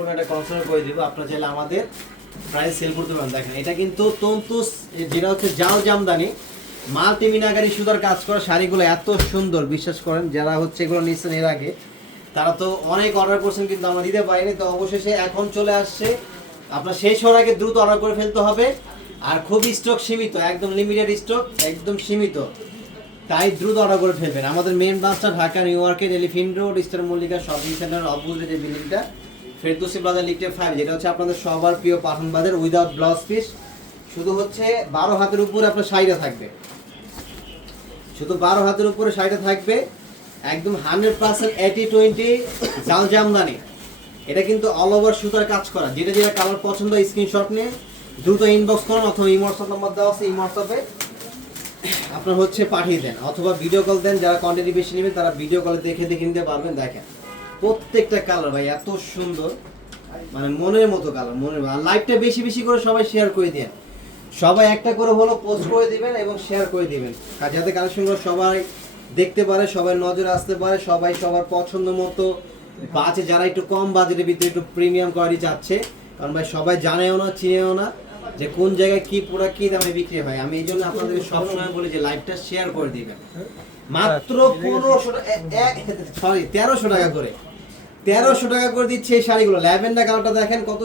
এটা কনসার্ন করে দিব। আপনারা চাইলে আমাদের প্রাইস সেল করতে পারেন। দেখেন এটা কিন্তু তন্তুস, যেটা হচ্ছে জাল জামদানি মাল্টি মিনাকারি সুতার কাজ করা শাড়িগুলো এত সুন্দর, বিশ্বাস করেন যারা হচ্ছে এগুলো নিচ্ছেন এর আগে তারা তো অনেক অর্ডার করছেন, কিন্তু আমরা দিতে পারিনি। তো অবশেষে এখন চলে আসছে, আপনার শেষ হওয়ার আগে দ্রুত অর্ডার করে ফেলতে হবে। আর খুবই স্টক সীমিত, একদম লিমিটেড স্টক, একদম সীমিত, তাই দ্রুত অর্ডার করে ফেলবেন। আমাদের মেন ব্রাঞ্চটা Dhaka New Market, Elephant Road, Eastern Mallika shopping centre অপোজিটে যে বিল্ডিংটা, ফেরদৌসি বাজার লিফটে 5, যেটা হচ্ছে আপনাদের সবার প্রিয় পাঠান বাজার, উইদাউট ব্লাউজ পিস। শুধু হচ্ছে 12 হাতের উপরে আপনার শাড়িটা থাকবে, শুধু 12 হাতের উপরে শাড়িটা থাকবে, একদম 100% 80-20 জাল জামদানি। এটা কিন্তু অল ওভার সুতার কাজ করা। যেটা যেটা কালার পছন্দ স্ক্রিনশট নিয়ে দ্রুত ইনবক্স করুন, অথবা ইমো হোয়াটসঅ্যাপ নাম্বার দেওয়া আছে, ইমো হোয়াটসঅ্যাপে আপনার হচ্ছে পাঠিয়ে দেন, অথবা ভিডিও কল দেন। যারা কোয়ান্টিটি বেশি নেবেন তারা ভিডিও কলে দেখে দেখে নিতে পারবেন। দেখেন প্রত্যেকটা কালার ভাই এত সুন্দর, মানে মনের মতো কালার, মনের। আর লাইভটা বেশি বেশি করে সবাই শেয়ার করে দেন, সবাই একটা করে হলো পোস্ট করে দিবেন এবং শেয়ার করে দিবেন, যাতে কালেকশনগুলো সবাই দেখতে পারে, সবাই নজরে আসতে পারে, সবাই সবার পছন্দ মতো বাজে, যারা একটু কম বাজেটের ভিতরে একটু প্রিমিয়াম কোয়ালিটি চাচ্ছে। কারণ ভাই সবাই জানেও না, চিনেও না যে কোন জায়গায় কি পুরা কি দামে বিক্রি হয়। আমি এই জন্য আপনাদেরকে সবসময় বলি যে লাইভটা শেয়ার করে দিবেন। মাত্র 1300 টাকা করে, 1300 টাকা করে দিচ্ছে এই শাড়িগুলো। ল্যাভেন্ডার কালারটা দেখেন কত